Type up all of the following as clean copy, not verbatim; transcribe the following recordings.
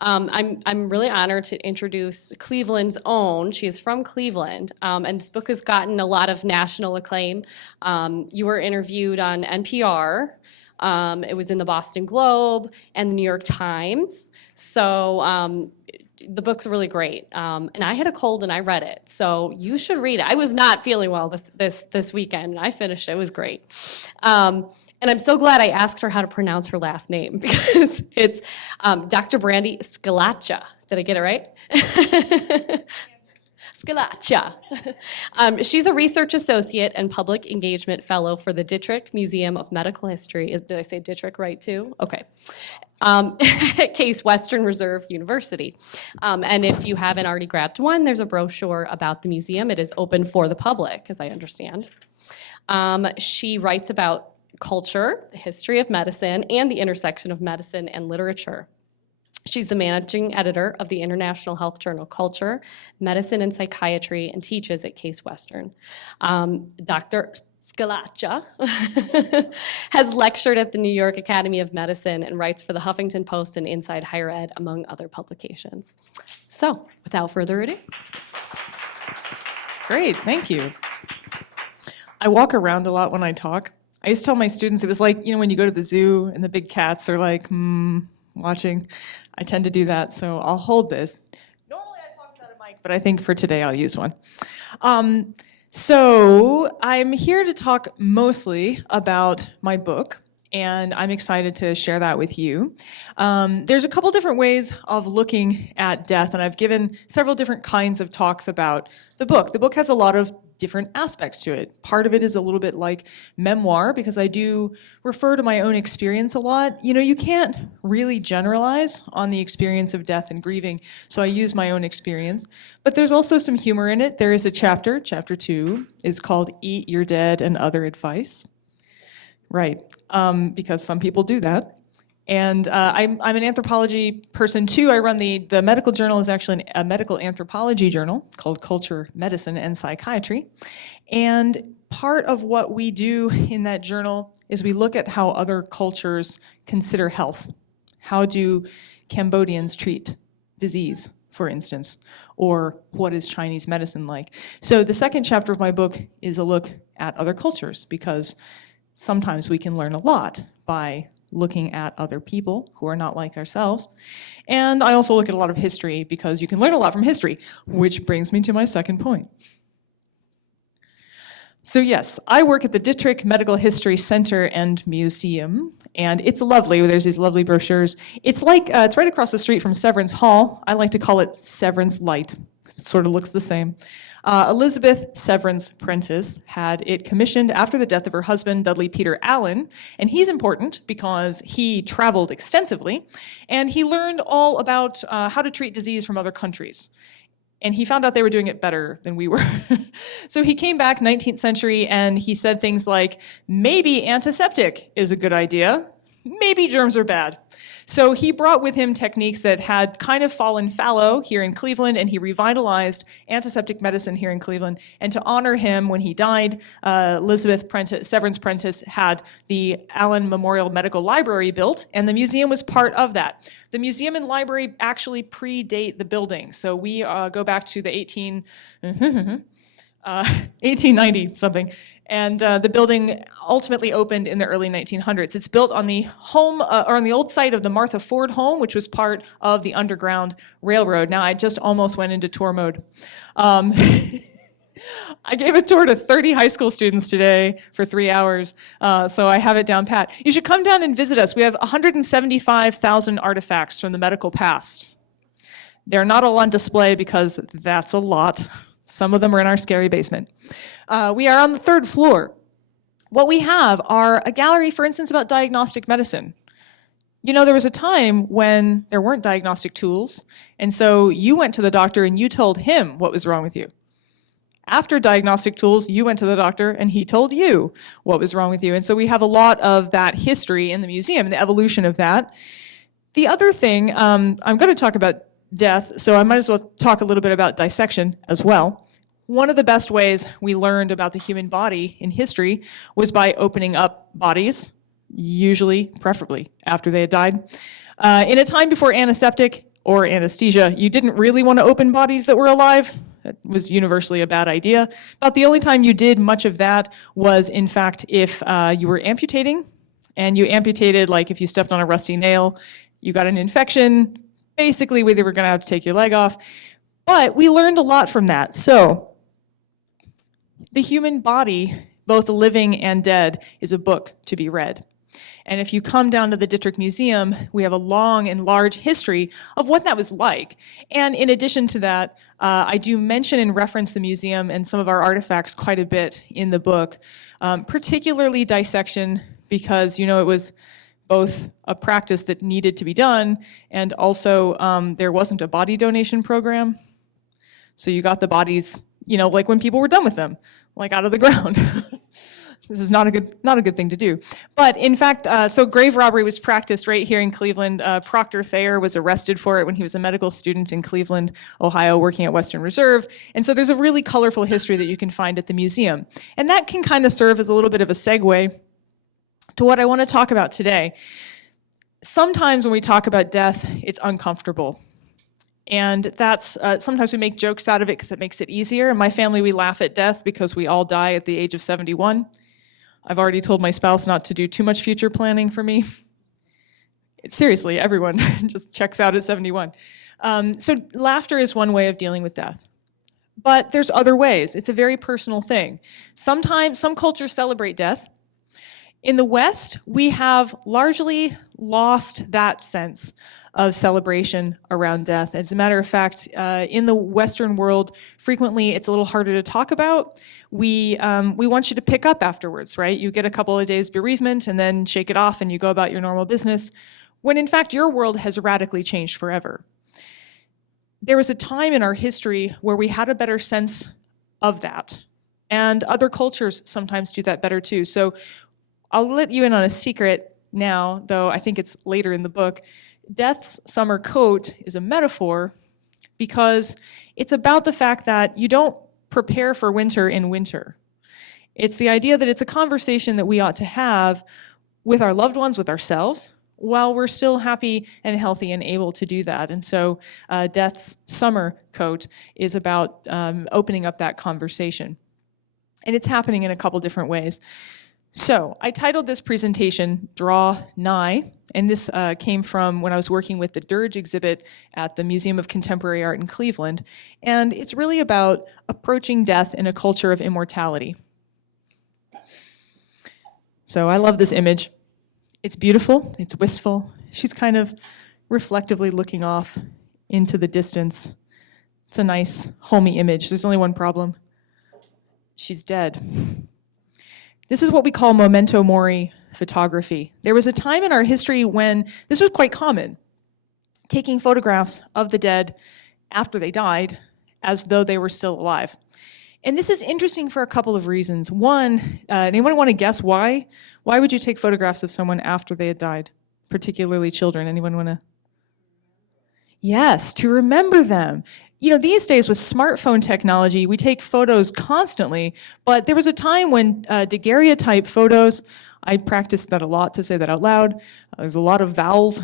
I'm really honored to introduce Cleveland's own. She is from Cleveland, and this book has gotten a lot of national acclaim. You were interviewed on NPR. It was in the Boston Globe and the New York Times. So the book's really great. And I had a cold and I read it, so you should read it. I was not feeling well this weekend, and I finished it. It was great. And I'm so glad I asked her how to pronounce her last name because it's Dr. Brandy Schillace. Did I get it right? Schillace. She's a research associate and public engagement fellow for the Dittrich Museum of Medical History. Did I say Dittrich right too? Okay. At Case Western Reserve University. And if you haven't already grabbed one, there's a brochure about the museum. It is open for the public, as I understand. She writes about culture, the history of medicine, and the intersection of medicine and literature. She's the managing editor of the international health journal Culture, Medicine and Psychiatry, and teaches at Case Western. Dr. Schillace has lectured at the New York Academy of Medicine and writes for the Huffington Post and Inside Higher Ed, among other publications. So, without further ado. Great, thank you. I walk around a lot when I talk. I used to tell my students it was like, when you go to the zoo and the big cats are like, watching. I tend to do that, so I'll hold this. Normally I talk without a mic, but I think for today I'll use one. So I'm here to talk mostly about my book, and I'm excited to share that with you. There's a couple different ways of looking at death, and I've given several different kinds of talks about the book. The book has a lot of different aspects to it. Part of it is a little bit like memoir, because I do refer to my own experience a lot. You can't really generalize on the experience of death and grieving, so I use my own experience. But there's also some humor in it. There is a chapter 2, is called Eat Your Dead and Other Advice. Right, because some people do that. And I'm an anthropology person too. I run the medical journal is actually a medical anthropology journal called Culture, Medicine, and Psychiatry. And part of what we do in that journal is we look at how other cultures consider health. How do Cambodians treat disease, for instance? Or what is Chinese medicine like? So the second chapter of my book is a look at other cultures, because sometimes we can learn a lot by looking at other people who are not like ourselves. And I also look at a lot of history, because you can learn a lot from history, which brings me to my second point. So yes, I work at the Dittrich Medical History Center and Museum, and it's lovely. There's these lovely brochures. It's like, it's right across the street from Severance Hall. I like to call it Severance Light. It sort of looks the same. Elizabeth Severance Prentice had it commissioned after the death of her husband, Dudley Peter Allen, and he's important because he traveled extensively, and he learned all about how to treat disease from other countries. And he found out they were doing it better than we were. So he came back 19th century, and he said things like, maybe antiseptic is a good idea, maybe germs are bad. So he brought with him techniques that had kind of fallen fallow here in Cleveland, and he revitalized antiseptic medicine here in Cleveland. And to honor him, when he died, Severance Prentice had the Allen Memorial Medical Library built, and the museum was part of that. The museum and library actually predate the building. So we go back to the 1890 something. And the building ultimately opened in the early 1900s. It's built on the home, or on the old site of the Martha Ford home, which was part of the Underground Railroad. Now, I just almost went into tour mode. I gave a tour to 30 high school students today for 3 hours, so I have it down pat. You should come down and visit us. We have 175,000 artifacts from the medical past. They're not all on display because that's a lot. Some of them are in our scary basement. We are on the 3rd floor. What we have are a gallery, for instance, about diagnostic medicine. There was a time when there weren't diagnostic tools, and so you went to the doctor and you told him what was wrong with you. After diagnostic tools, you went to the doctor and he told you what was wrong with you. And so we have a lot of that history in the museum, the evolution of that. The other thing, I'm going to talk about death, so I might as well talk a little bit about dissection as well. One of the best ways we learned about the human body in history was by opening up bodies, usually, preferably, after they had died. In a time before antiseptic or anesthesia, you didn't really want to open bodies that were alive. That was universally a bad idea. About the only time you did much of that was, in fact, if you were amputating, and you amputated, like if you stepped on a rusty nail, you got an infection, basically they were going to have to take your leg off. But we learned a lot from that. So the human body, both living and dead, is a book to be read. And if you come down to the Dittrich Museum, we have a long and large history of what that was like. And in addition to that, I do mention and reference the museum and some of our artifacts quite a bit in the book, particularly dissection, because, it was both a practice that needed to be done, and also there wasn't a body donation program. So you got the bodies, like when people were done with them, like out of the ground. This is not a good thing to do. But in fact, so grave robbery was practiced right here in Cleveland. Proctor Thayer was arrested for it when he was a medical student in Cleveland, Ohio, working at Western Reserve. And so there's a really colorful history that you can find at the museum. And that can kind of serve as a little bit of a segue to what I want to talk about today. Sometimes when we talk about death, it's uncomfortable. And that's, sometimes we make jokes out of it because it makes it easier. In my family, we laugh at death because we all die at the age of 71. I've already told my spouse not to do too much future planning for me. Seriously, everyone just checks out at 71. So laughter is one way of dealing with death. But there's other ways. It's a very personal thing. Sometimes, some cultures celebrate death. In the West, we have largely lost that sense of celebration around death. As a matter of fact, in the Western world, frequently it's a little harder to talk about. We want you to pick up afterwards, right? You get a couple of days bereavement and then shake it off and you go about your normal business, when in fact your world has radically changed forever. There was a time in our history where we had a better sense of that. And other cultures sometimes do that better too. So I'll let you in on a secret now, though I think it's later in the book. Death's summer coat is a metaphor because it's about the fact that you don't prepare for winter in winter. It's the idea that it's a conversation that we ought to have with our loved ones, with ourselves, while we're still happy and healthy and able to do that. And so Death's summer coat is about opening up that conversation. And it's happening in a couple different ways. So I titled this presentation, Draw Nigh, and this came from when I was working with the Dirge exhibit at the Museum of Contemporary Art in Cleveland. And it's really about approaching death in a culture of immortality. So I love this image. It's beautiful, it's wistful. She's kind of reflectively looking off into the distance. It's a nice, homey image. There's only one problem. She's dead. This is what we call memento mori photography. There was a time in our history when this was quite common, taking photographs of the dead after they died as though they were still alive. And this is interesting for a couple of reasons. One, anyone want to guess why? Why would you take photographs of someone after they had died, particularly children? Anyone want to? Yes, to remember them. These days with smartphone technology, we take photos constantly, but there was a time when daguerreotype photos, I practiced that a lot to say that out loud. There's a lot of vowels.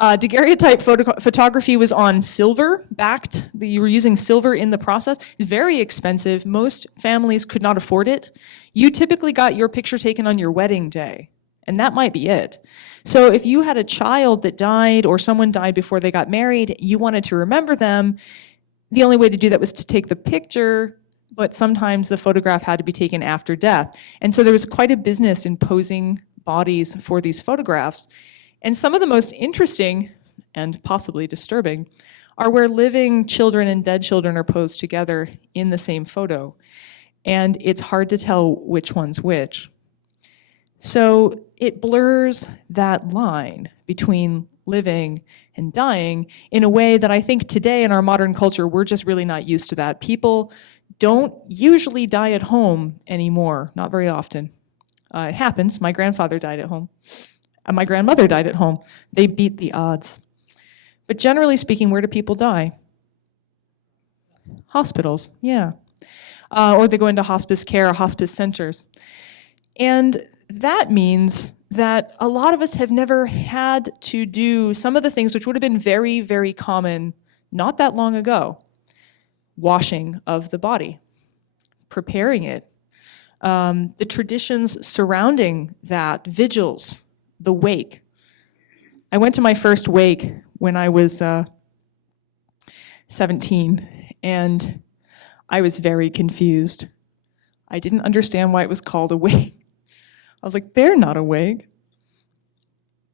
Daguerreotype photography was on silver backed. You were using silver in the process. Very expensive. Most families could not afford it. You typically got your picture taken on your wedding day, and that might be it. So if you had a child that died or someone died before they got married, you wanted to remember them, the only way to do that was to take the picture, but sometimes the photograph had to be taken after death. And so there was quite a business in posing bodies for these photographs. And some of the most interesting and possibly disturbing are where living children and dead children are posed together in the same photo. And it's hard to tell which one's which. So it blurs that line between living and dying in a way that I think today in our modern culture, we're just really not used to that. People don't usually die at home anymore, not very often. It happens. My grandfather died at home. And my grandmother died at home. They beat the odds. But generally speaking, where do people die? Hospitals, yeah. Or they go into hospice care or hospice centers. And that means that a lot of us have never had to do some of the things which would have been very, very common not that long ago. Washing of the body, preparing it, the traditions surrounding that, vigils, the wake. I went to my first wake when I was 17, and I was very confused. I didn't understand why it was called a wake. I was like, they're not awake.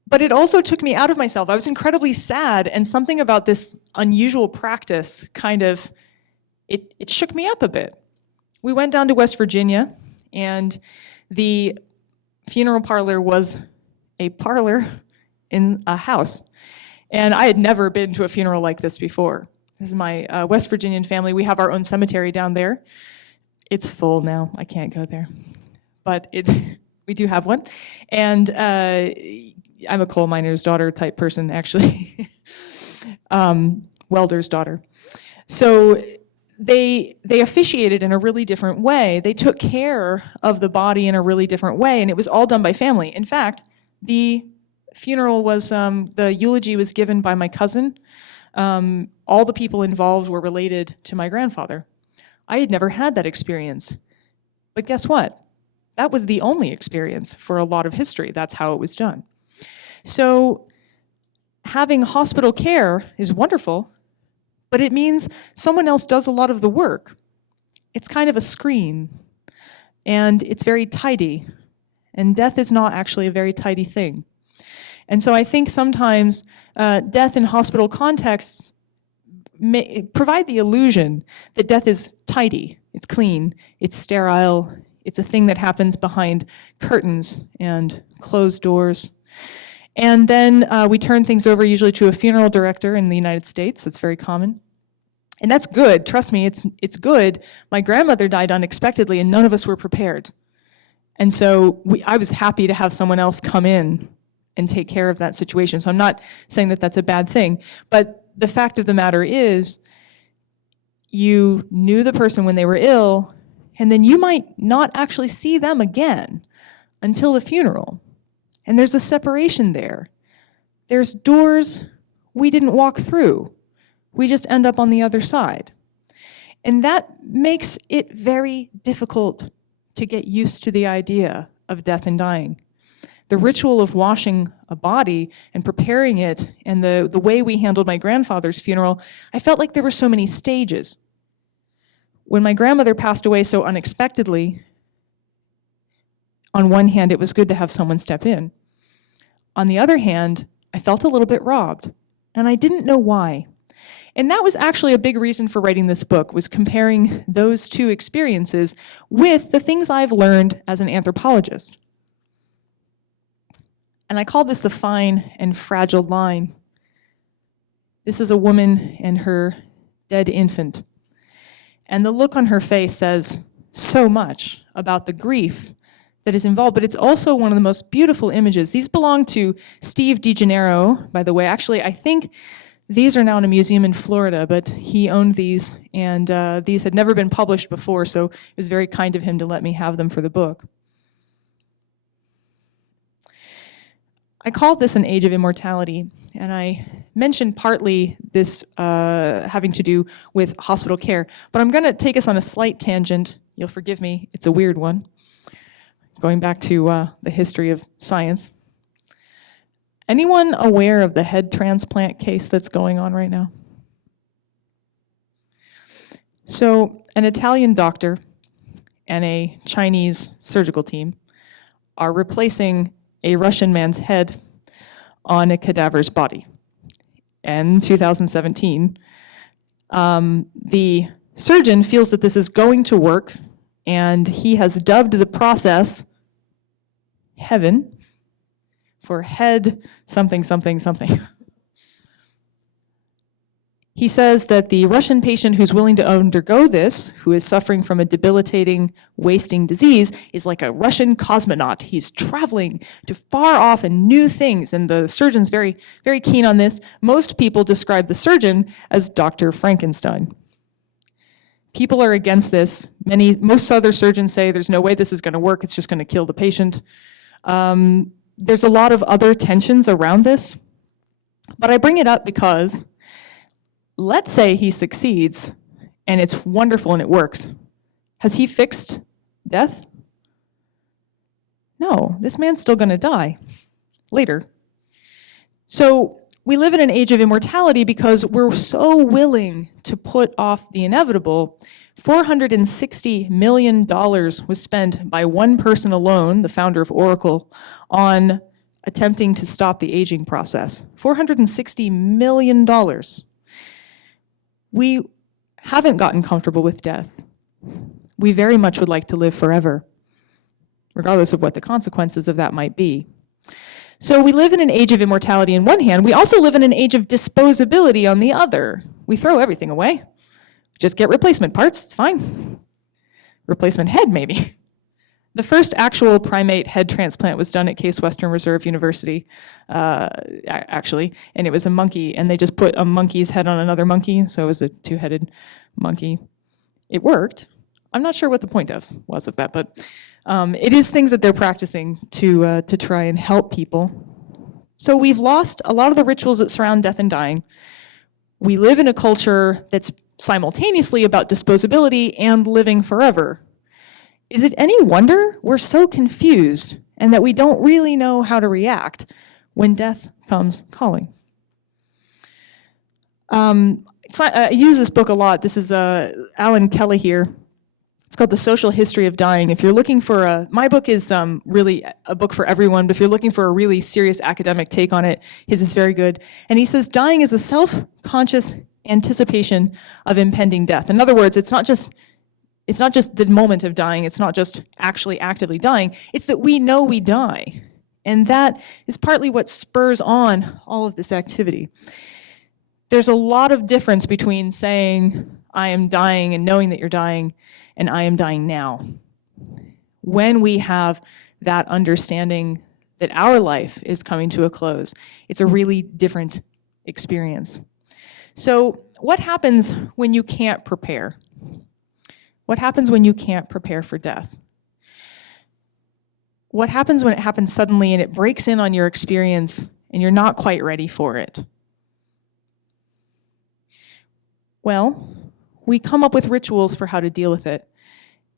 But it also took me out of myself. I was incredibly sad, and something about this unusual practice kind of, it shook me up a bit. We went down to West Virginia, and the funeral parlor was a parlor in a house. And I had never been to a funeral like this before. This is my West Virginian family. We have our own cemetery down there. It's full now. I can't go there. But we do have one. And I'm a coal miner's daughter type person, actually. Welder's daughter. So they officiated in a really different way. They took care of the body in a really different way, and it was all done by family. In fact, the funeral was, the eulogy was given by my cousin. All the people involved were related to my grandfather. I had never had that experience. But guess what? That was the only experience for a lot of history. That's how it was done. So having hospital care is wonderful, but it means someone else does a lot of the work. It's kind of a screen, and it's very tidy, and death is not actually a very tidy thing. And so I think sometimes death in hospital contexts may provide the illusion that death is tidy, it's clean, it's sterile, it's a thing that happens behind curtains and closed doors. And then we turn things over usually to a funeral director in the United States. That's very common. And that's good. Trust me, it's good. My grandmother died unexpectedly, and none of us were prepared. And so I was happy to have someone else come in and take care of that situation. So I'm not saying that that's a bad thing. But the fact of the matter is, you knew the person when they were ill, and then you might not actually see them again until the funeral. And there's a separation there. There's doors we didn't walk through. We just end up on the other side. And that makes it very difficult to get used to the idea of death and dying. The ritual of washing a body and preparing it, and the way we handled my grandfather's funeral, I felt like there were so many stages. When my grandmother passed away so unexpectedly, on one hand, it was good to have someone step in. On the other hand, I felt a little bit robbed, and I didn't know why. And that was actually a big reason for writing this book, was comparing those two experiences with the things I've learned as an anthropologist. And I call this the fine and fragile line. This is a woman and her dead infant. And the look on her face says so much about the grief that is involved, but it's also one of the most beautiful images. These belong to Steve DeGennaro, by the way. Actually, I think these are now in a museum in Florida, but he owned these, and these had never been published before, so it was very kind of him to let me have them for the book. I call this an age of immortality, and I mentioned partly this having to do with hospital care, but I'm going to take us on a slight tangent. You'll forgive me, it's a weird one. Going back to the history of science. Anyone aware of the head transplant case that's going on right now? So an Italian doctor and a Chinese surgical team are replacing a Russian man's head on a cadaver's body. In 2017, the surgeon feels that this is going to work, and he has dubbed the process heaven for head something, something, something. He says that the Russian patient who's willing to undergo this, who is suffering from a debilitating, wasting disease, is like a Russian cosmonaut. He's traveling to far off and new things, and the surgeon's very, very keen on this. Most people describe the surgeon as Dr. Frankenstein. People are against this. Most other surgeons say there's no way this is going to work, it's just going to kill the patient. There's a lot of other tensions around this, but I bring it up because let's say he succeeds and it's wonderful and it works. Has he fixed death? No, this man's still going to die later. So we live in an age of immortality because we're so willing to put off the inevitable. $460 million was spent by one person alone, the founder of Oracle, on attempting to stop the aging process. $460 million. We haven't gotten comfortable with death. We very much would like to live forever, regardless of what the consequences of that might be. So we live in an age of immortality on one hand. We also live in an age of disposability on the other. We throw everything away. Just get replacement parts, it's fine. Replacement head, maybe. The first actual primate head transplant was done at Case Western Reserve University, actually, and it was a monkey, and they just put a monkey's head on another monkey, so it was a two-headed monkey. It worked. I'm not sure what the point was of that, but it is things that they're practicing to try and help people. So we've lost a lot of the rituals that surround death and dying. We live in a culture that's simultaneously about disposability and living forever. Is it any wonder we're so confused and that we don't really know how to react when death comes calling? I use this book a lot. This is Alan Kelly here. It's called The Social History of Dying. If you're looking for my book is really a book for everyone, but if you're looking for a really serious academic take on it, his is very good. And he says dying is a self-conscious anticipation of impending death. In other words, it's not just the moment of dying, it's not just actually actively dying, it's that we know we die. And that is partly what spurs on all of this activity. There's a lot of difference between saying, I am dying, and knowing that you're dying, and I am dying now. When we have that understanding that our life is coming to a close, it's a really different experience. So what happens when you can't prepare? What happens when you can't prepare for death? What happens when it happens suddenly and it breaks in on your experience and you're not quite ready for it? Well, we come up with rituals for how to deal with it,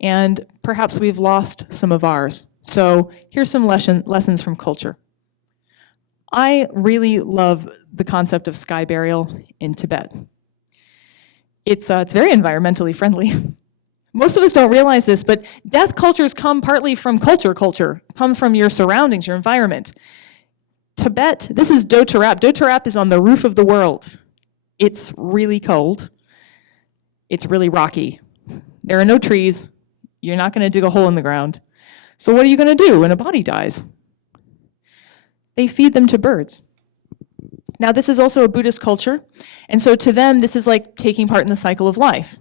and perhaps we've lost some of ours. So here's some lessons from culture. I really love the concept of sky burial in Tibet. It's very environmentally friendly. Most of us don't realize this, but death cultures come partly from culture, come from your surroundings, your environment. Tibet, this is Dotarap. Dotarap is on the roof of the world. It's really cold. It's really rocky. There are no trees. You're not going to dig a hole in the ground. So what are you going to do when a body dies? They feed them to birds. Now, this is also a Buddhist culture, and so to them, this is like taking part in the cycle of life.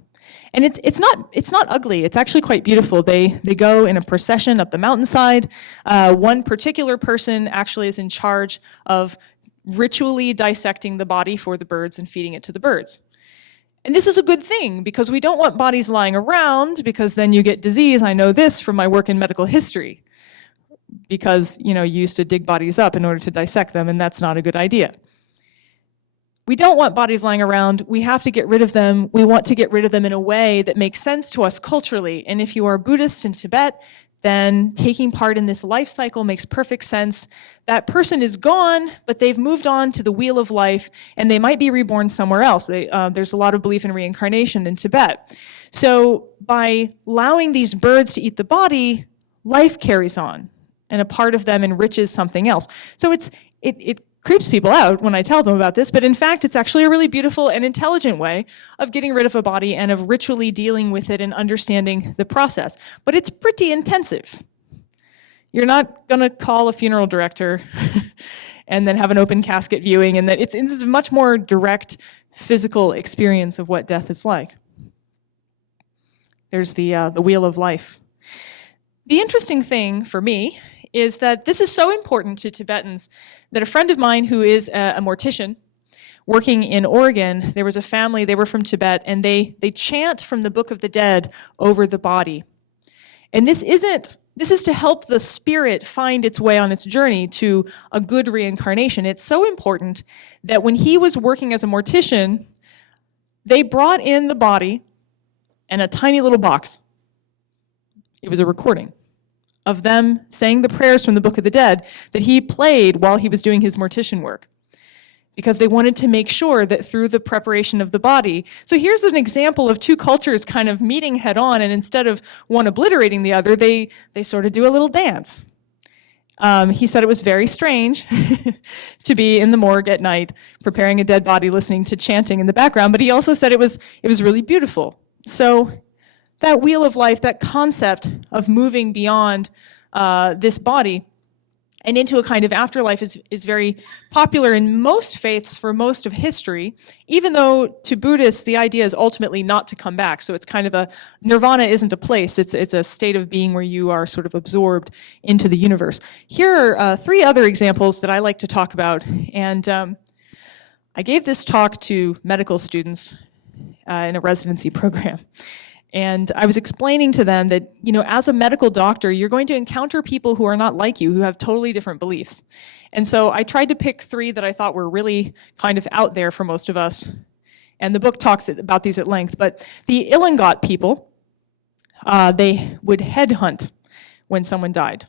And it's not ugly. It's actually quite beautiful. They go in a procession up the mountainside. One particular person actually is in charge of ritually dissecting the body for the birds and feeding it to the birds. And this is a good thing because we don't want bodies lying around because then you get disease. I know this from my work in medical history because, you used to dig bodies up in order to dissect them, and that's not a good idea. We don't want bodies lying around. We have to get rid of them. We want to get rid of them in a way that makes sense to us culturally. And if you are Buddhist in Tibet, then taking part in this life cycle makes perfect sense. That person is gone, but they've moved on to the wheel of life, and they might be reborn somewhere else. There's a lot of belief in reincarnation in Tibet. So by allowing these birds to eat the body, life carries on, and a part of them enriches something else. So it creeps people out when I tell them about this, but in fact, it's actually a really beautiful and intelligent way of getting rid of a body and of ritually dealing with it and understanding the process. But it's pretty intensive. You're not going to call a funeral director and then have an open casket viewing, and that it's a much more direct physical experience of what death is like. There's the wheel of life. The interesting thing for me is that this is so important to Tibetans that a friend of mine who is a mortician working in Oregon, there was a family, they were from Tibet, and they chant from the Book of the Dead over the body. And this isn't This is to help the spirit find its way on its journey to a good reincarnation. It's so important that when he was working as a mortician, they brought in the body and a tiny little box. It was a recording of them saying the prayers from the Book of the Dead that he played while he was doing his mortician work, because they wanted to make sure that through the preparation of the body. So here's an example of two cultures kind of meeting head on, and instead of one obliterating the other, they sort of do a little dance. He said it was very strange to be in the morgue at night preparing a dead body, listening to chanting in the background, but he also said it was really beautiful. So that wheel of life, that concept of moving beyond this body and into a kind of afterlife is very popular in most faiths for most of history, even though to Buddhists the idea is ultimately not to come back. So it's kind of a, nirvana isn't a place, it's a state of being where you are sort of absorbed into the universe. Here are three other examples that I like to talk about, and I gave this talk to medical students in a residency program. And I was explaining to them that, as a medical doctor, you're going to encounter people who are not like you, who have totally different beliefs. And so I tried to pick three that I thought were really kind of out there for most of us. And the book talks about these at length. But the Ilongot people, they would headhunt when someone died.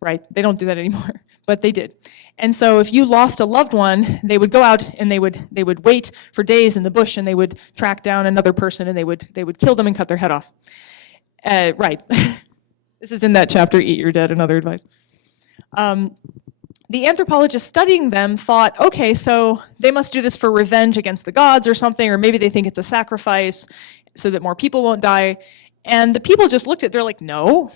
Right? They don't do that anymore, but they did. And so if you lost a loved one, they would go out and they would wait for days in the bush, and they would track down another person, and they would kill them and cut their head off. Right. This is in that chapter, Eat Your Dead and Other Advice. The anthropologists studying them thought, okay, so they must do this for revenge against the gods or something, or maybe they think it's a sacrifice so that more people won't die. And the people just looked at it, they're like, no.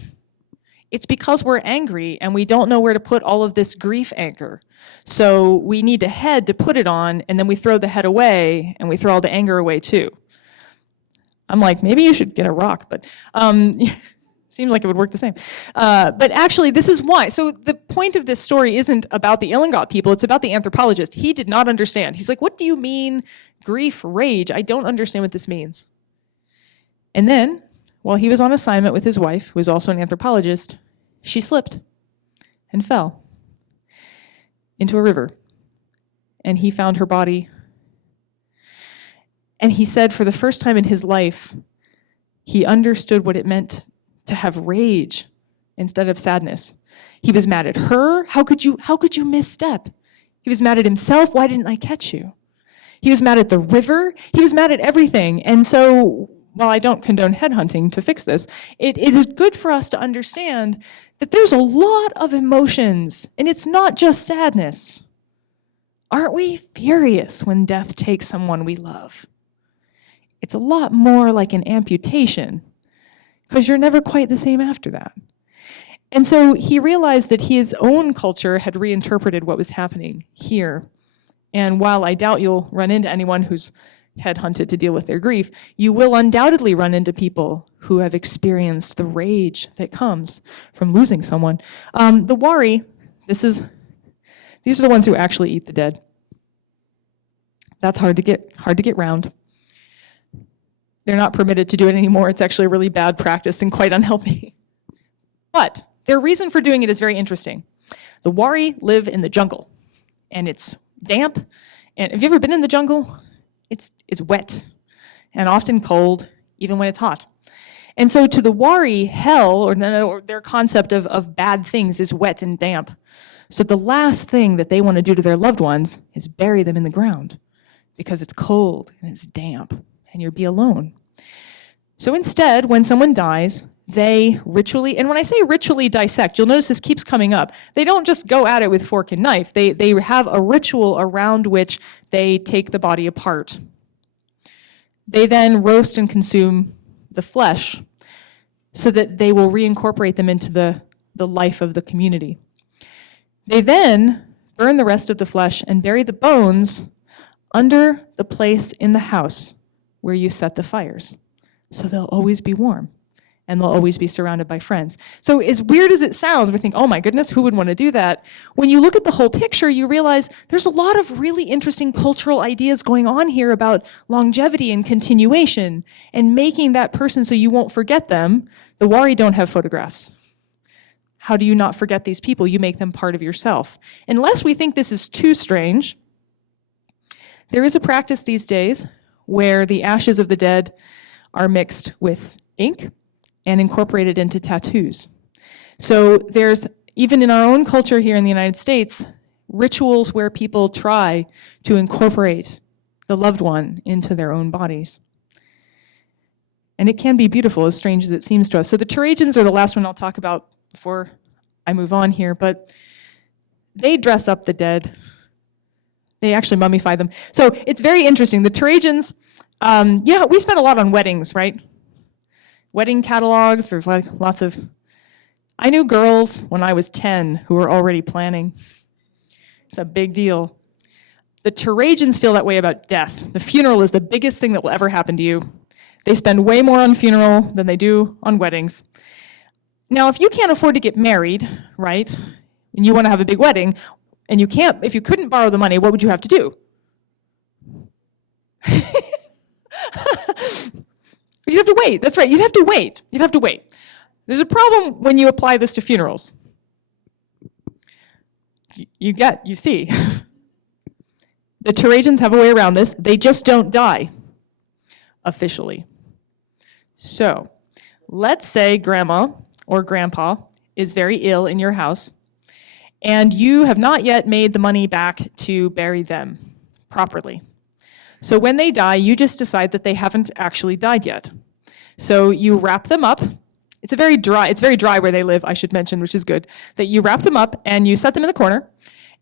It's because we're angry and we don't know where to put all of this grief anchor. So we need a head to put it on, and then we throw the head away and we throw all the anger away too. I'm like, maybe you should get a rock, but seems like it would work the same. But actually, this is why. So the point of this story isn't about the Ilongot people, it's about the anthropologist. He did not understand. He's like, what do you mean grief, rage? I don't understand what this means. And then, while he was on assignment with his wife, who was also an anthropologist, she slipped and fell into a river. And he found her body. And he said for the first time in his life, he understood what it meant to have rage instead of sadness. He was mad at her. How could you misstep? He was mad at himself. Why didn't I catch you? He was mad at the river. He was mad at everything. And so, while I don't condone headhunting to fix this, it is good for us to understand that there's a lot of emotions, and it's not just sadness. Aren't we furious when death takes someone we love? It's a lot more like an amputation, because you're never quite the same after that. And so he realized that his own culture had reinterpreted what was happening here. And while I doubt you'll run into anyone who's headhunted to deal with their grief, you will undoubtedly run into people who have experienced the rage that comes from losing someone. The Wari, these are the ones who actually eat the dead. That's hard to get round. They're not permitted to do it anymore. It's actually a really bad practice and quite unhealthy. But their reason for doing it is very interesting. The Wari live in the jungle, and it's damp. And have you ever been in the jungle? It's wet and often cold, even when it's hot. And so to the Wari, hell, or their concept of bad things, is wet and damp. So the last thing that they want to do to their loved ones is bury them in the ground, because it's cold and it's damp and you'll be alone. So instead, when someone dies, they ritually, and when I say ritually dissect, you'll notice this keeps coming up. They don't just go at it with fork and knife. They have a ritual around which they take the body apart. They then roast and consume the flesh so that they will reincorporate them into the life of the community. They then burn the rest of the flesh and bury the bones under the place in the house where you set the fires. So they'll always be warm, and they'll always be surrounded by friends. So as weird as it sounds, we think, oh my goodness, who would want to do that? When you look at the whole picture, you realize there's a lot of really interesting cultural ideas going on here about longevity and continuation and making that person so you won't forget them. The Wari don't have photographs. How do you not forget these people? You make them part of yourself. Unless we think this is too strange, there is a practice these days where the ashes of the dead are mixed with ink and incorporated into tattoos. So there's, even in our own culture here in the United States, rituals where people try to incorporate the loved one into their own bodies. And it can be beautiful, as strange as it seems to us. So the Turagans are the last one I'll talk about before I move on here, but they dress up the dead. They actually mummify them. So it's very interesting. The Turagans, we spend a lot on weddings, right? Wedding catalogs, there's like lots of... I knew girls when I was 10 who were already planning. It's a big deal. The Turagans feel that way about death. The funeral is the biggest thing that will ever happen to you. They spend way more on funeral than they do on weddings. Now, if you can't afford to get married, right, and you want to have a big wedding, and you can't, if you couldn't borrow the money, what would you have to do? You'd have to wait. That's right. You'd have to wait. You'd have to wait. There's a problem when you apply this to funerals. You see. The Turagans have a way around this. They just don't die, officially. So, let's say grandma or grandpa is very ill in your house, and you have not yet made the money back to bury them properly. So when they die, you just decide that they haven't actually died yet. So you wrap them up. It's very dry where they live, I should mention, which is good. That you wrap them up and you set them in the corner,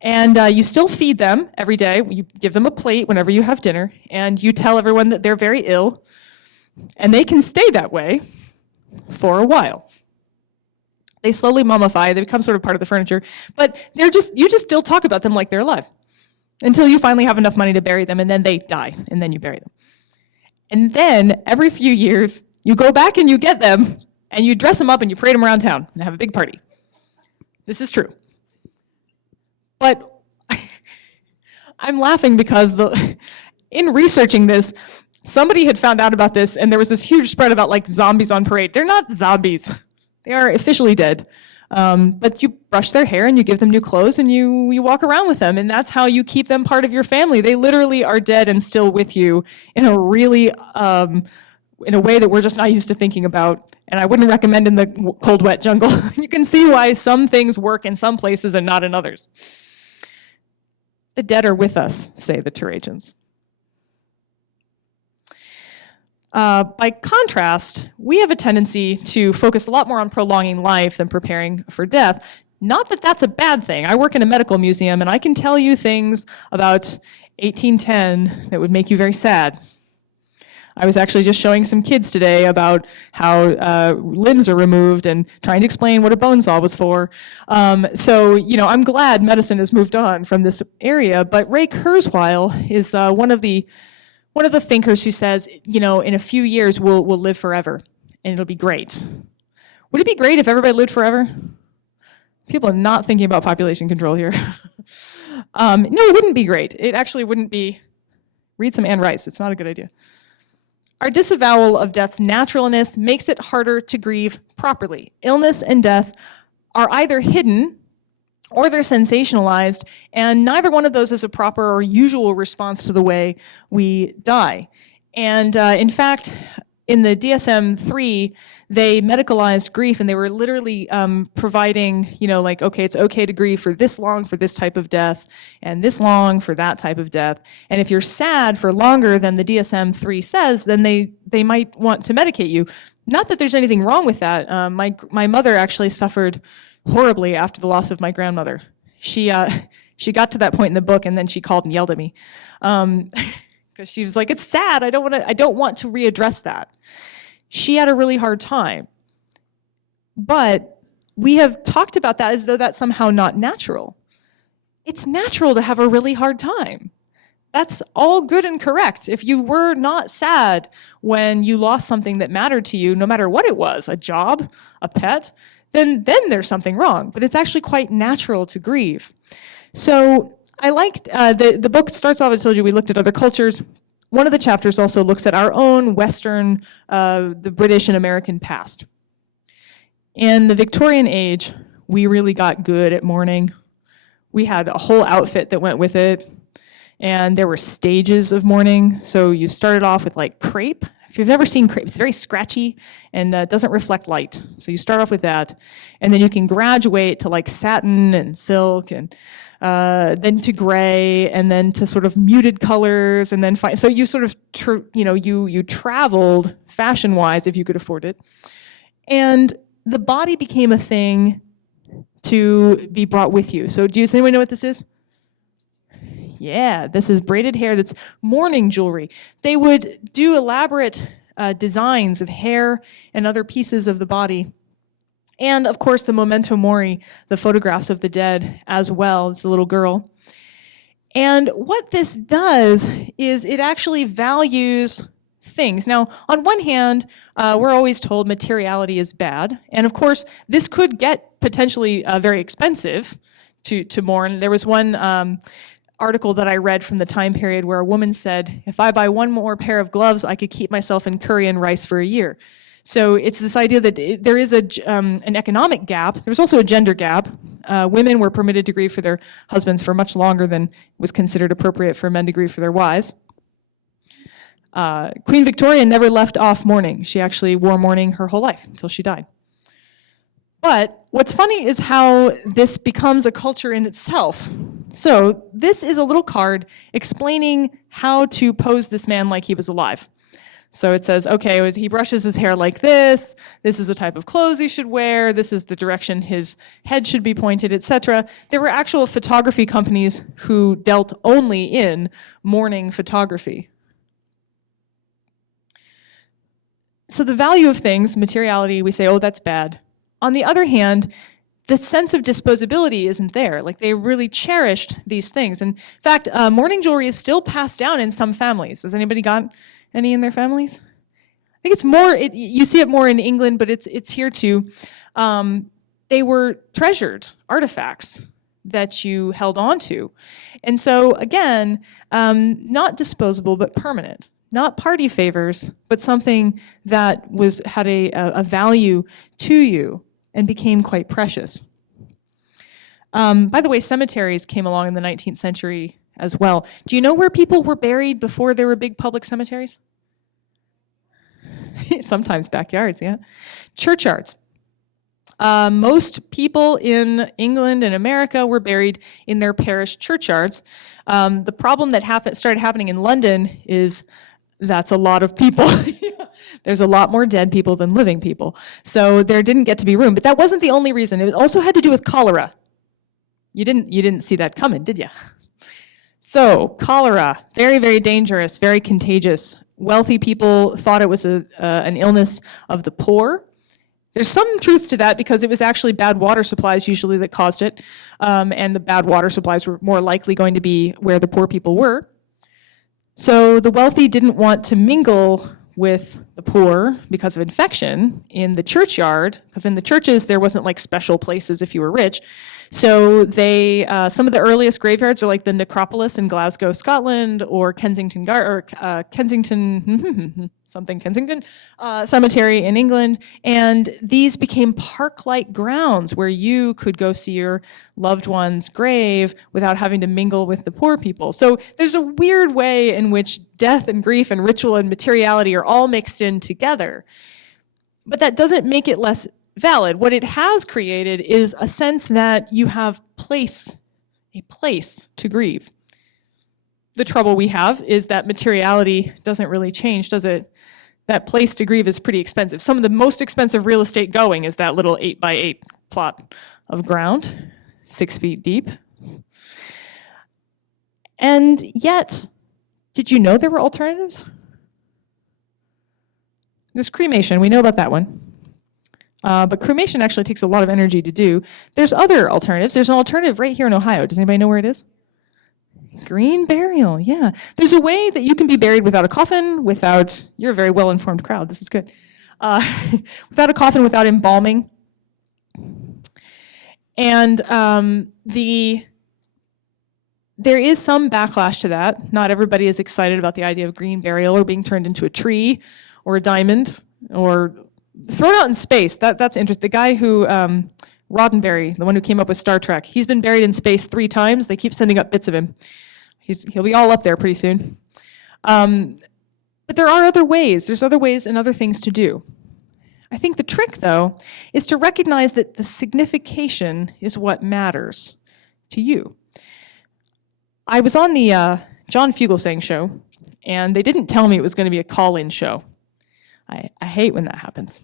and you still feed them every day. You give them a plate whenever you have dinner, and you tell everyone that they're very ill, and they can stay that way for a while. They slowly mummify. They become sort of part of the furniture, but you just still talk about them like they're alive until you finally have enough money to bury them, and then they die, and then you bury them. And then every few years, you go back and you get them, and you dress them up and you parade them around town and have a big party. This is true. But I'm laughing because in researching this, somebody had found out about this, and there was this huge spread about like zombies on parade. They're not zombies. They are officially dead. But you brush their hair and you give them new clothes and you walk around with them, and that's how you keep them part of your family. They literally are dead and still with you in a really, in a way that we're just not used to thinking about. And I wouldn't recommend in the cold, wet jungle. You can see why some things work in some places and not in others. The dead are with us, say the Turagans. By contrast, we have a tendency to focus a lot more on prolonging life than preparing for death. Not that that's a bad thing. I work in a medical museum, and I can tell you things about 1810 that would make you very sad. I was actually just showing some kids today about how limbs are removed and trying to explain what a bone saw was for. So, I'm glad medicine has moved on from this area, but Ray Kurzweil is one of the thinkers who says, in a few years we'll live forever, and it'll be great. Would it be great if everybody lived forever? People are not thinking about population control here. No, it wouldn't be great. It actually wouldn't be. Read some Anne Rice. It's not a good idea. Our disavowal of death's naturalness makes it harder to grieve properly. Illness and death are either hidden or they're sensationalized, and neither one of those is a proper or usual response to the way we die. And in fact, in the DSM-3, they medicalized grief, and they were literally providing, okay, it's okay to grieve for this long for this type of death, and this long for that type of death. And if you're sad for longer than the DSM-3 says, then they might want to medicate you. Not that there's anything wrong with that. My mother actually suffered horribly after the loss of my grandmother. She got to that point in the book, and then she called and yelled at me. Because she was like, it's sad, I don't want to readdress that. She had a really hard time. But we have talked about that as though that's somehow not natural. It's natural to have a really hard time. That's all good and correct. If you were not sad when you lost something that mattered to you, no matter what it was, a job, a pet, then there's something wrong. But it's actually quite natural to grieve. So I liked, the book starts off, I told you, we looked at other cultures. One of the chapters also looks at our own Western, the British and American past. In the Victorian age, we really got good at mourning. We had a whole outfit that went with it. And there were stages of mourning. So you started off with like crepe. If you've never seen crepe, it's very scratchy and doesn't reflect light. So you start off with that. And then you can graduate to like satin and silk and then to gray and then to sort of muted colors. And then so you sort of, you traveled fashion-wise if you could afford it. And the body became a thing to be brought with you. So does anyone know what this is? Yeah, this is braided hair that's mourning jewelry. They would do elaborate designs of hair and other pieces of the body. And of course, the memento mori, the photographs of the dead as well. It's a little girl. And what this does is it actually values things. Now, on one hand, we're always told materiality is bad. And of course, this could get potentially very expensive to mourn. There was one article that I read from the time period where a woman said, if I buy one more pair of gloves, I could keep myself in curry and rice for a year. So it's this idea that there is an economic gap. There's also a gender gap. Women were permitted to grieve for their husbands for much longer than was considered appropriate for men to grieve for their wives. Queen Victoria never left off mourning. She actually wore mourning her whole life until she died. But what's funny is how this becomes a culture in itself. So this is a little card explaining how to pose this man like he was alive. So it says, okay, he brushes his hair like this. This is the type of clothes he should wear. This is the direction his head should be pointed, etc. There were actual photography companies who dealt only in mourning photography. So the value of things, materiality, we say, oh, that's bad. On the other hand, the sense of disposability isn't there. Like they really cherished these things. In fact, mourning jewelry is still passed down in some families. Has anybody got any in their families? I think it's more, you see it more in England, but it's here too. They were treasured artifacts that you held on to. And so again, not disposable, but permanent. Not party favors, but something that had a value to you and became quite precious. By the way, cemeteries came along in the 19th century as well. Do you know where people were buried before there were big public cemeteries? Sometimes backyards, yeah. Churchyards. Most people in England and America were buried in their parish churchyards. The problem that started happening in London is that's a lot of people. There's a lot more dead people than living people. So there didn't get to be room. But that wasn't the only reason. It also had to do with cholera. You didn't see that coming, did you? So cholera, very, very dangerous, very contagious. Wealthy people thought it was an illness of the poor. There's some truth to that because it was actually bad water supplies usually that caused it. And the bad water supplies were more likely going to be where the poor people were. So the wealthy didn't want to mingle with the poor because of infection in the churchyard, because in the churches there wasn't like special places if you were rich. So they, some of the earliest graveyards are like the Necropolis in Glasgow, Scotland, or Kensington Cemetery in England, and these became park-like grounds where you could go see your loved one's grave without having to mingle with the poor people. So there's a weird way in which death and grief and ritual and materiality are all mixed in together. But that doesn't make it less valid. What it has created is a sense that you have a place to grieve. The trouble we have is that materiality doesn't really change, does it? That place to grieve is pretty expensive. Some of the most expensive real estate going is that little 8x8 plot of ground, 6 feet deep. And yet, did you know there were alternatives? There's cremation, we know about that one. But cremation actually takes a lot of energy to do. There's other alternatives. There's an alternative right here in Ohio. Does anybody know where it is? Green burial, yeah. There's a way that you can be buried without a coffin, you're a very well-informed crowd, this is good. Without a coffin, without embalming. And there is some backlash to that. Not everybody is excited about the idea of green burial or being turned into a tree or a diamond or thrown out in space. That's interesting. The guy who Roddenberry, the one who came up with Star Trek. He's been buried in space 3 times. They keep sending up bits of him. He'll be all up there pretty soon. But there are other ways. There's other ways and other things to do. I think the trick, though, is to recognize that the signification is what matters to you. I was on the John Fugelsang show, and they didn't tell me it was going to be a call-in show. I hate when that happens.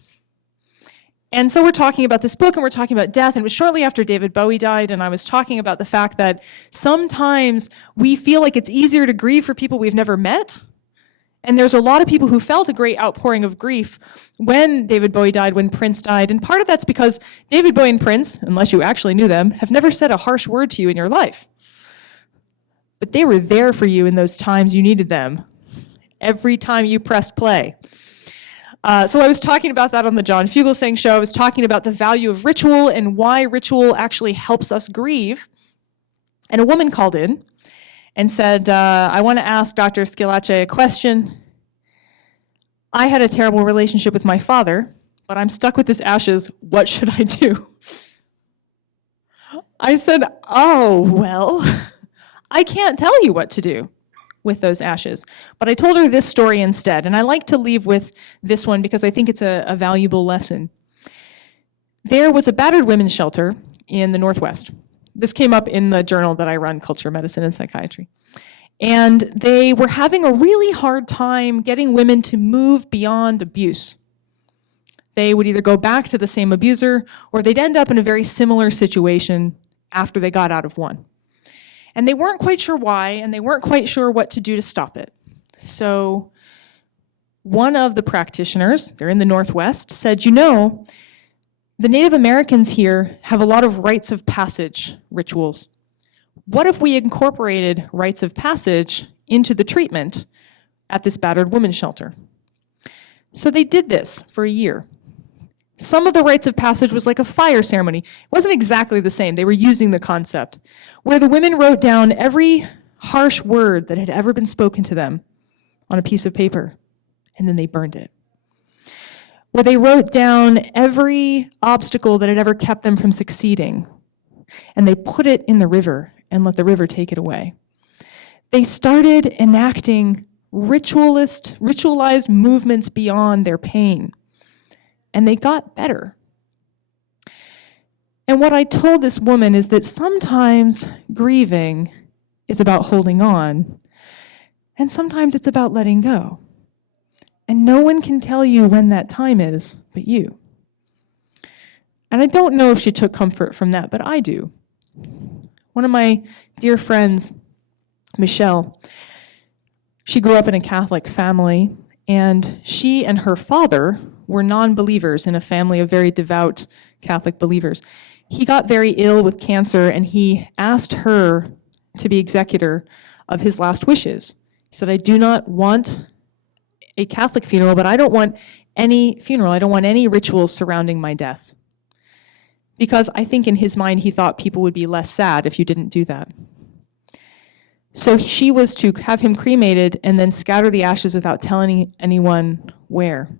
And so we're talking about this book, and we're talking about death, and it was shortly after David Bowie died, and I was talking about the fact that sometimes we feel like it's easier to grieve for people we've never met. And there's a lot of people who felt a great outpouring of grief when David Bowie died, when Prince died. And part of that's because David Bowie and Prince, unless you actually knew them, have never said a harsh word to you in your life. But they were there for you in those times you needed them, every time you pressed play. So I was talking about that on the John Fugelsang show. I was talking about the value of ritual and why ritual actually helps us grieve. And a woman called in and said, I want to ask Dr. Schillace a question. I had a terrible relationship with my father, but I'm stuck with his ashes. What should I do? I said, oh, well, I can't tell you what to do with those ashes. But I told her this story instead, and I like to leave with this one because I think it's a valuable lesson. There was a battered women's shelter in the Northwest. This came up in the journal that I run, Culture, Medicine, and Psychiatry. And they were having a really hard time getting women to move beyond abuse. They would either go back to the same abuser, or they'd end up in a very similar situation after they got out of one. And they weren't quite sure why, and they weren't quite sure what to do to stop it. So one of the practitioners, they're in the Northwest, said, you know, the Native Americans here have a lot of rites of passage rituals. What if we incorporated rites of passage into the treatment at this battered women's shelter? So they did this for a year. Some of the rites of passage was like a fire ceremony. It wasn't exactly the same. They were using the concept, where the women wrote down every harsh word that had ever been spoken to them on a piece of paper, and then they burned it. Where they wrote down every obstacle that had ever kept them from succeeding, and they put it in the river and let the river take it away. They started enacting ritualized movements beyond their pain. And they got better. And what I told this woman is that sometimes grieving is about holding on, and sometimes it's about letting go. And no one can tell you when that time is but you. And I don't know if she took comfort from that, but I do. One of my dear friends, Michelle, she grew up in a Catholic family, and she and her father were non-believers in a family of very devout Catholic believers. He got very ill with cancer, and he asked her to be executor of his last wishes. He said, I do not want a Catholic funeral, but I don't want any funeral. I don't want any rituals surrounding my death. Because I think in his mind, he thought people would be less sad if you didn't do that. So she was to have him cremated and then scatter the ashes without telling anyone where.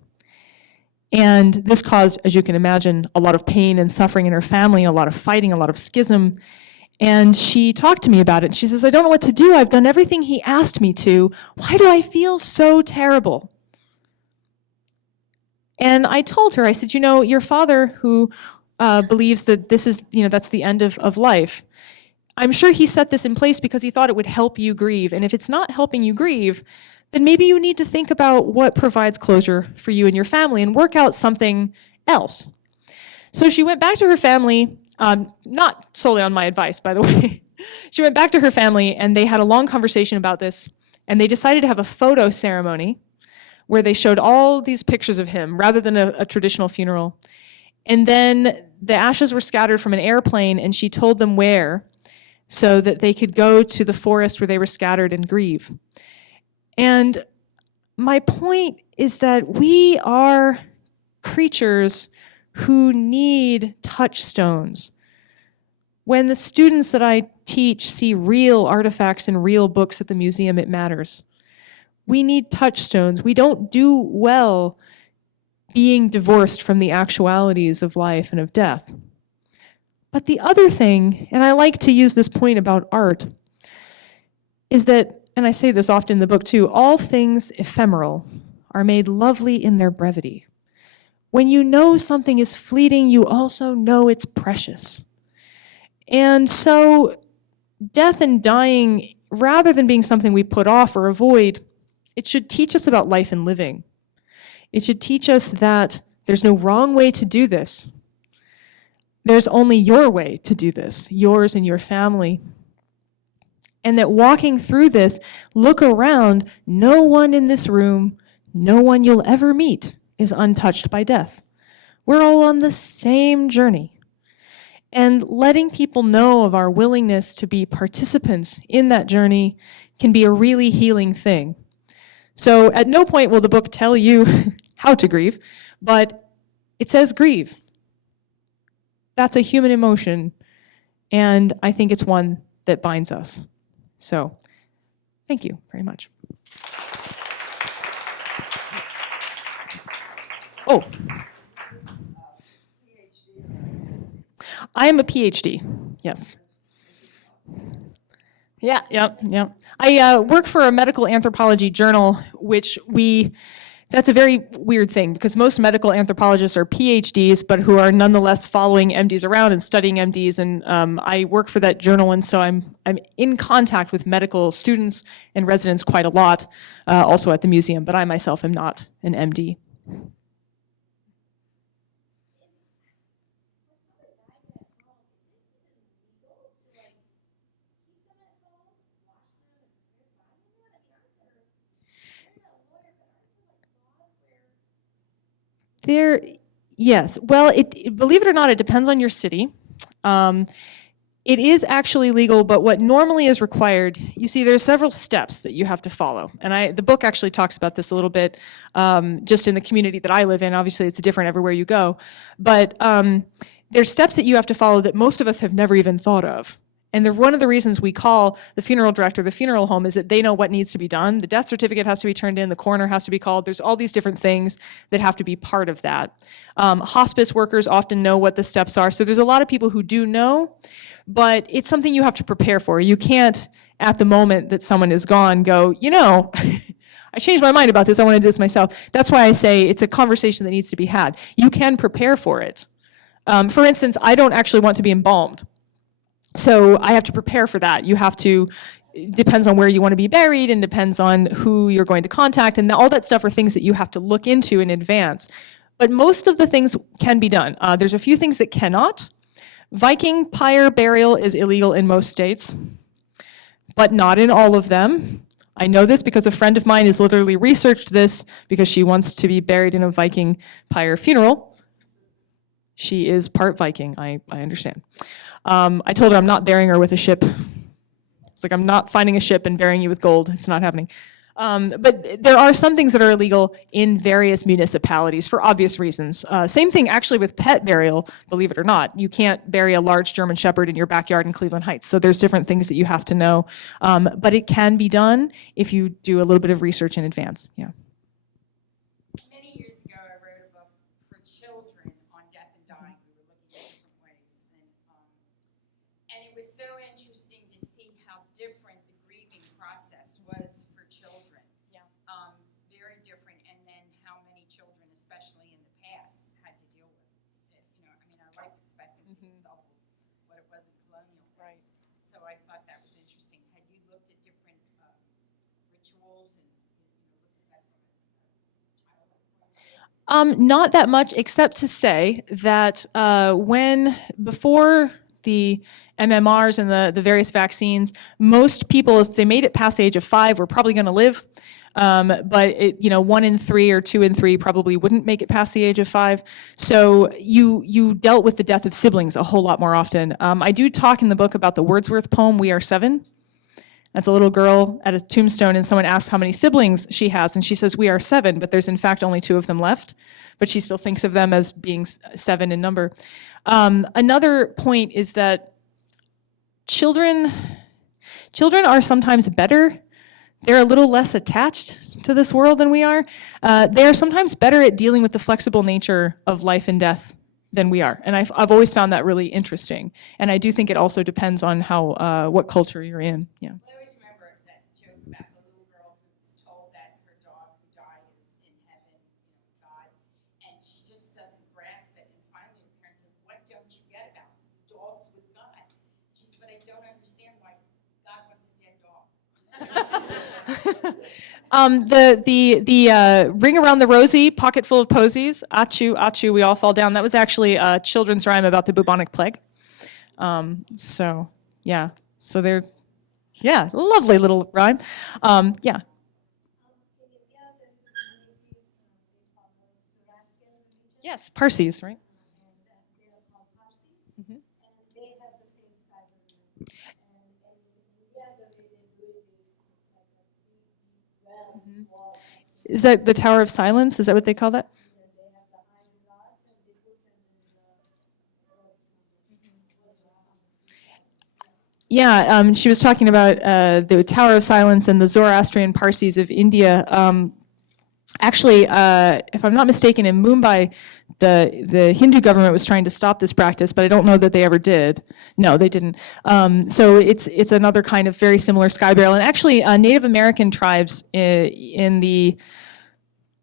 And this caused, as you can imagine, a lot of pain and suffering in her family, a lot of fighting, a lot of schism. And she talked to me about it. She says, I don't know what to do. I've done everything he asked me to. Why do I feel so terrible? And I told her, I said, you know, your father who believes that this is, that's the end of life. I'm sure he set this in place because he thought it would help you grieve. And if it's not helping you grieve, then maybe you need to think about what provides closure for you and your family and work out something else. So she went back to her family, not solely on my advice, by the way. She went back to her family, and they had a long conversation about this, and they decided to have a photo ceremony where they showed all these pictures of him rather than a traditional funeral. And then the ashes were scattered from an airplane, and she told them where so that they could go to the forest where they were scattered and grieve. And my point is that we are creatures who need touchstones. When the students that I teach see real artifacts and real books at the museum, it matters. We need touchstones. We don't do well being divorced from the actualities of life and of death. But the other thing, and I like to use this point about art, is that, and I say this often in the book too, all things ephemeral are made lovely in their brevity. When you know something is fleeting, you also know it's precious. And so death and dying, rather than being something we put off or avoid, it should teach us about life and living. It should teach us that there's no wrong way to do this. There's only your way to do this, yours and your family. And that walking through this, look around, no one in this room, no one you'll ever meet is untouched by death. We're all on the same journey. And letting people know of our willingness to be participants in that journey can be a really healing thing. So at no point will the book tell you how to grieve, but it says grieve. That's a human emotion, and I think it's one that binds us. So, thank you very much. Oh. I am a PhD, yes. Yeah. I work for a medical anthropology journal, that's a very weird thing because most medical anthropologists are PhDs, but who are nonetheless following MDs around and studying MDs. And I work for that journal, and so I'm in contact with medical students and residents quite a lot, also at the museum, but I myself am not an MD. Yes. Well, believe it or not, it depends on your city. It is actually legal, but what normally is required, you see, there's several steps that you have to follow. And the book actually talks about this a little bit, just in the community that I live in. Obviously, it's different everywhere you go. But there's steps that you have to follow that most of us have never even thought of. And one of the reasons we call the funeral director the funeral home is that they know what needs to be done. The death certificate has to be turned in, the coroner has to be called. There's all these different things that have to be part of that. Hospice workers often know what the steps are. So there's a lot of people who do know, but it's something you have to prepare for. You can't, at the moment that someone is gone, go, I changed my mind about this, I want to do this myself. That's why I say it's a conversation that needs to be had. You can prepare for it. For instance, I don't actually want to be embalmed. So I have to prepare for that. It depends on where you want to be buried and depends on who you're going to contact, and all that stuff are things that you have to look into in advance. But most of the things can be done. There's a few things that cannot. Viking pyre burial is illegal in most states, but not in all of them. I know this because a friend of mine has literally researched this because she wants to be buried in a Viking pyre funeral. She is part Viking, I understand. I told her I'm not burying her with a ship. It's like, I'm not finding a ship and burying you with gold. It's not happening. But there are some things that are illegal in various municipalities for obvious reasons. Same thing actually with pet burial, believe it or not. You can't bury a large German Shepherd in your backyard in Cleveland Heights. So there's different things that you have to know. But it can be done if you do a little bit of research in advance. Yeah. Many years ago, I wrote a book for children on death and dying. We were looking at different ways. And it was so interesting to see how different the grieving process was for children. Yeah. Very different. And then how many children, especially in the past, had to deal with it. Our life expectancy is double what it was in colonial days. So I thought that was interesting. Had you looked at different rituals and looked at that from a child's point of view? Not that much, except to say that before the MMRs and the various vaccines, most people, if they made it past the age of 5, were probably going to live. But 1 in 3 or 2 in 3 probably wouldn't make it past the age of 5. So you dealt with the death of siblings a whole lot more often. I do talk in the book about the Wordsworth poem, We Are Seven. That's a little girl at a tombstone, and someone asks how many siblings she has, and she says, we are 7, but there's in fact only 2 of them left. But she still thinks of them as being 7 in number. Another point is that children are sometimes better. They're a little less attached to this world than we are. They are sometimes better at dealing with the flexible nature of life and death than we are. And I've always found that really interesting. And I do think it also depends on how what culture you're in. Yeah. I always remember that joke about the little girl who was told that her dog who died is in heaven, God, and she just doesn't grasp it. And finally, her parents said, "What don't you get about it? The dog's with God." She said, "But I don't understand why God wants a dead dog." The ring around the rosy, pocket full of posies, achu, achu, we all fall down. That was actually a children's rhyme about the bubonic plague. So they're, lovely little rhyme. Yeah. Yes, Parsis, right? Is that the Tower of Silence? Is that what they call that? Yeah, she was talking about the Tower of Silence and the Zoroastrian Parsis of India. Actually, if I'm not mistaken, in Mumbai, the Hindu government was trying to stop this practice, but I don't know that they ever did. No, they didn't. So it's another kind of very similar sky burial. And actually, Native American tribes in the,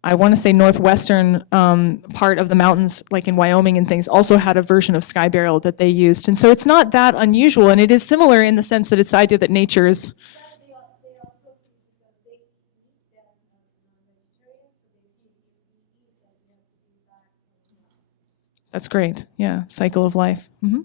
I want to say, northwestern part of the mountains, like in Wyoming and things, also had a version of sky burial that they used. And so it's not that unusual, and it is similar in the sense that it's the idea that nature is. That's great. Yeah, cycle of life. Mm-hmm.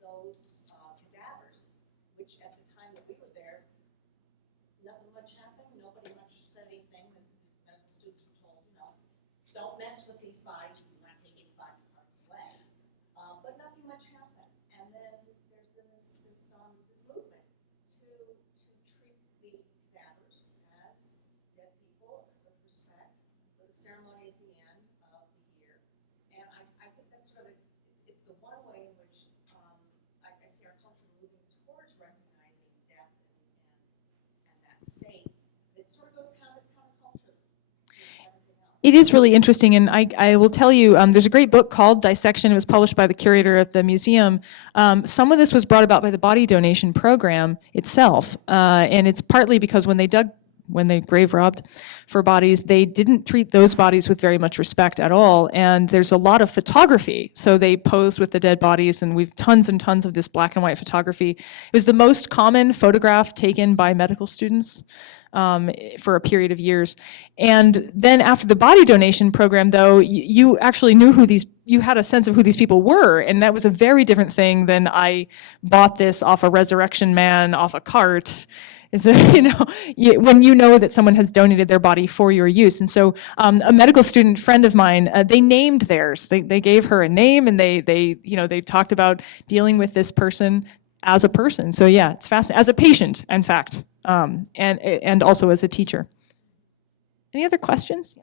Those cadavers, which at the time that we were there, nothing much happened. Nobody much said anything. The medical students were told, don't mess with these bodies. Do not take any body parts away. But nothing much happened. And then there's been this movement to treat the cadavers as dead people with respect, with a ceremony at the end of the year. And I think that's sort of it's the one way in which I see our culture moving towards recognizing death and that state. It sort of goes counterculture. It is really interesting, and I will tell you, there's a great book called Dissection. It was published by the curator at the museum. Some of this was brought about by the body donation program itself, and it's partly because when they grave robbed for bodies, they didn't treat those bodies with very much respect at all. And there's a lot of photography. So they posed with the dead bodies, and we've tons and tons of this black and white photography. It was the most common photograph taken by medical students for a period of years. And then after the body donation program, though, you actually knew you had a sense of who these people were. And that was a very different thing than I bought this off a resurrection man off a cart. Is when you know that someone has donated their body for your use. And so a medical student friend of mine, they named theirs. They gave her a name, and they talked about dealing with this person as a person. So yeah, it's fascinating. As a patient, in fact, and also as a teacher. Any other questions? Yeah.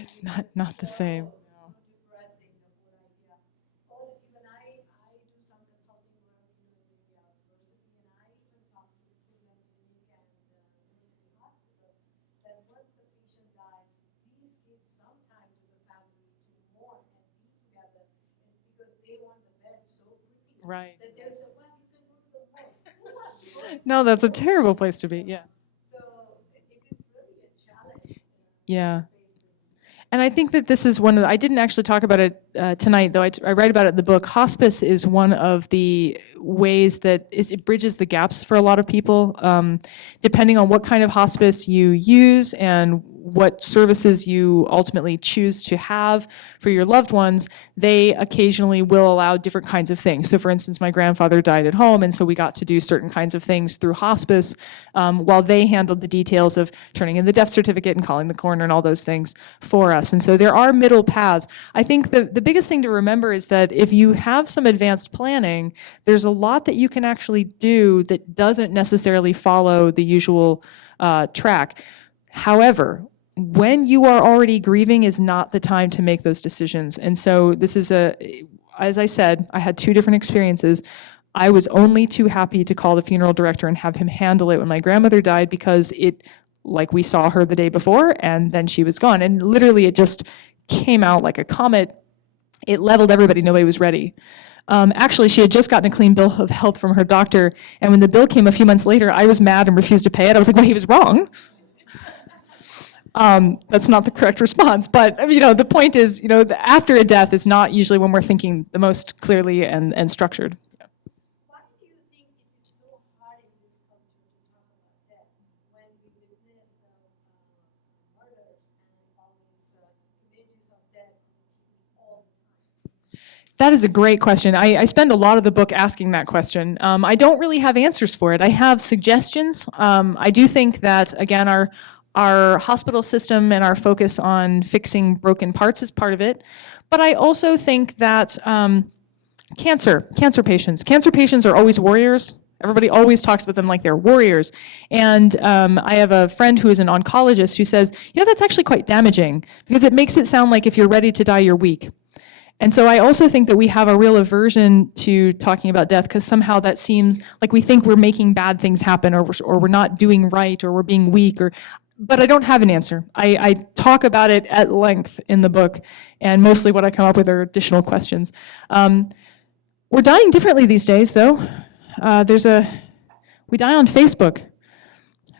It's not the same. Right. No, that's a terrible place to be. Yeah. So it is really a challenge. Yeah. And I think that this is one of I didn't actually talk about it tonight, though I write about it in the book. Hospice is one of the ways that it bridges the gaps for a lot of people, depending on what kind of hospice you use and what services you ultimately choose to have for your loved ones, they occasionally will allow different kinds of things. So for instance, my grandfather died at home, and so we got to do certain kinds of things through hospice, while they handled the details of turning in the death certificate and calling the coroner and all those things for us. And so there are middle paths. I think the biggest thing to remember is that if you have some advanced planning, there's a lot that you can actually do that doesn't necessarily follow the usual track. However, when you are already grieving is not the time to make those decisions. And so this is as I said, I had two different experiences. I was only too happy to call the funeral director and have him handle it when my grandmother died, because like we saw her the day before and then she was gone. And literally it just came out like a comet. It leveled everybody, nobody was ready. Actually, she had just gotten a clean bill of health from her doctor, and when the bill came a few months later, I was mad and refused to pay it. I was like, well, he was wrong. That's not the correct response, but the point is, after a death is not usually when we're thinking the most clearly and structured. Why do you think it is so hard in this culture to talk about death when we witness the murders and all these images of death all the time? That is a great question. I spend a lot of the book asking that question. I don't really have answers for it. I have suggestions. I do think that, again, our hospital system and our focus on fixing broken parts is part of it. But I also think that cancer patients are always warriors. Everybody always talks about them like they're warriors. And I have a friend who is an oncologist who says, that's actually quite damaging, because it makes it sound like if you're ready to die, you're weak. And so I also think that we have a real aversion to talking about death, because somehow that seems like we think we're making bad things happen, or we're not doing right, or we're being weak. But I don't have an answer. I talk about it at length in the book, and mostly what I come up with are additional questions. We're dying differently these days, though. We die on Facebook.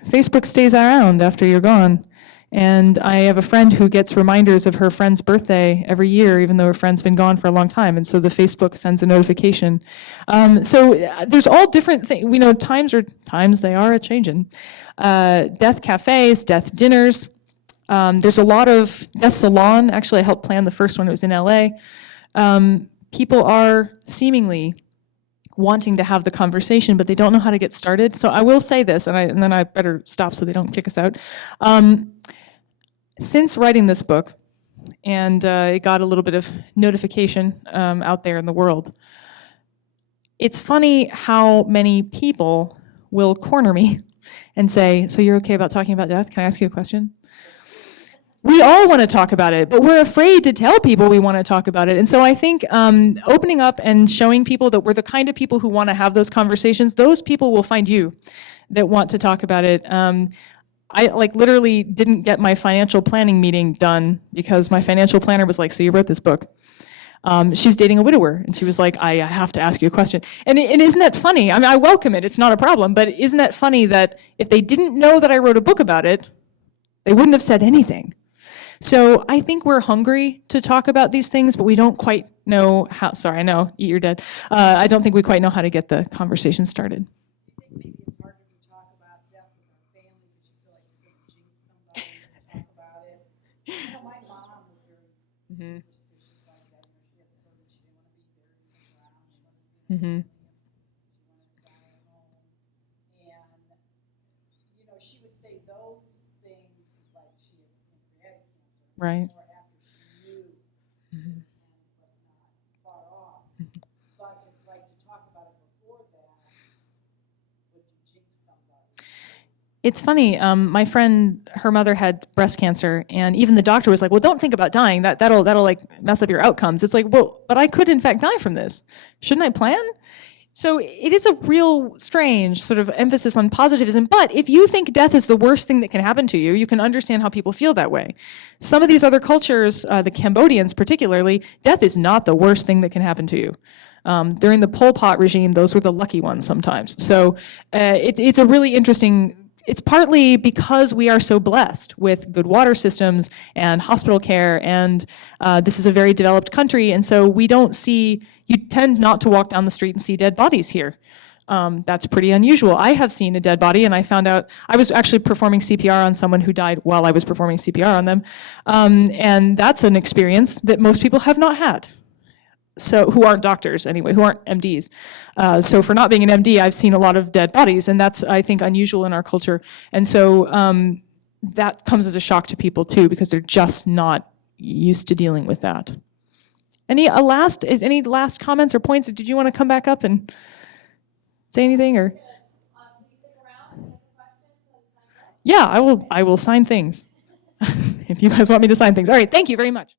Facebook stays around after you're gone. And I have a friend who gets reminders of her friend's birthday every year, even though her friend's been gone for a long time. And so the Facebook sends a notification. So there's all different things. We know times they are a-changing. Death cafes, death dinners. There's a lot of death salon. Actually, I helped plan the first one. It was in LA. People are seemingly wanting to have the conversation, but they don't know how to get started. So I will say this, and then I better stop so they don't kick us out. Since writing this book, and it got a little bit of notification out there in the world, it's funny how many people will corner me and say, so you're okay about talking about death? Can I ask you a question? We all want to talk about it, but we're afraid to tell people we want to talk about it. And so I think opening up and showing people that we're the kind of people who want to have those conversations, those people will find you that want to talk about it. I literally didn't get my financial planning meeting done because my financial planner was like, so you wrote this book. She's dating a widower, and she was like, I have to ask you a question. And isn't that funny? I mean, I welcome it. It's not a problem. But isn't that funny that if they didn't know that I wrote a book about it, they wouldn't have said anything. So I think we're hungry to talk about these things, but we don't quite know how. Sorry, I know, eat your dead. I don't think we quite know how to get the conversation started. I think maybe it's harder to talk about death with our family because you feel like you're going to jinx somebody and talk about it. My mom was very superstitious like that. She had certain, she didn't want to be buried in the ground. She wanted to be in the she wanted to die at home. And, she would say those things like she had pancreatic cancer. Right. Or after she knew and was not far off. But it's like to talk about it before that, would you jinx somebody? It's funny. My friend, her mother had breast cancer, and even the doctor was like, "Well, don't think about dying. That'll like mess up your outcomes." It's like, well, but I could in fact die from this. Shouldn't I plan? So it is a real strange sort of emphasis on positivism. But if you think death is the worst thing that can happen to you, you can understand how people feel that way. Some of these other cultures, the Cambodians particularly, death is not the worst thing that can happen to you. During the Pol Pot regime, those were the lucky ones sometimes. So it's a really interesting. It's partly because we are so blessed with good water systems and hospital care, and this is a very developed country, and so you tend not to walk down the street and see dead bodies here. That's pretty unusual. I have seen a dead body, and I found out I was actually performing CPR on someone who died while I was performing CPR on them. And that's an experience that most people have not had. So, who aren't doctors anyway, who aren't MDs. So for not being an MD, I've seen a lot of dead bodies, and that's, I think, unusual in our culture. And so that comes as a shock to people too, because they're just not used to dealing with that. Any last comments or points? Did you want to come back up and say anything, or? Yeah, I will sign things if you guys want me to sign things. All right, thank you very much.